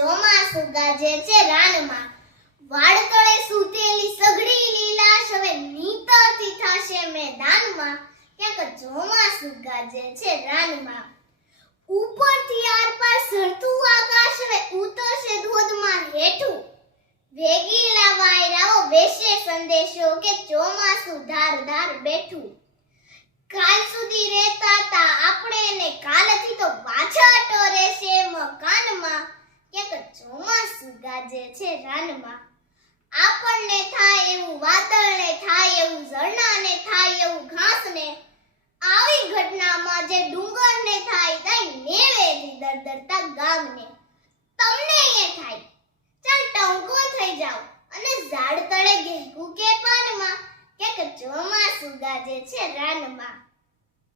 ચોમાસું ગાજે છે રાનમાં, વાડ તળે સૂતેલી સઘળી લીલાશ હવે નીતરતી થશે મેદાનમાં, ક્યાંક ચોમાસું ગાજે છે રાનમાં. ઉપરથી આરપાર સરતું આકાશ હવે ઉતરશે ધોધમાર હેઠું, વેગીલા વાયરાઓ વેશે સંદેશો કે ચોમાસું ધાર ધાર બેઠું. કાલ સુધી રહેતા તા આપણે ને કાલથી તો વાછાટો રહેશે મકાનમાં, ક્યાંક ચોમાસું ગાજે છે રાનમાં. આપણને થાય એવું વાદળને થાય એવું ઝરણાને થાય એવું ઘાસને, આવી ઘટનામાં જે ડુંગરને થાય થાય નેવેથી દરદરતા ગામને. તમને એ થાય ચાલ ટંકો થઈ જાવ અને ઝાડ તળે ઘેકું કે પાનમાં, ક્યાંક ચોમાસું ગાજે છે રાનમાં.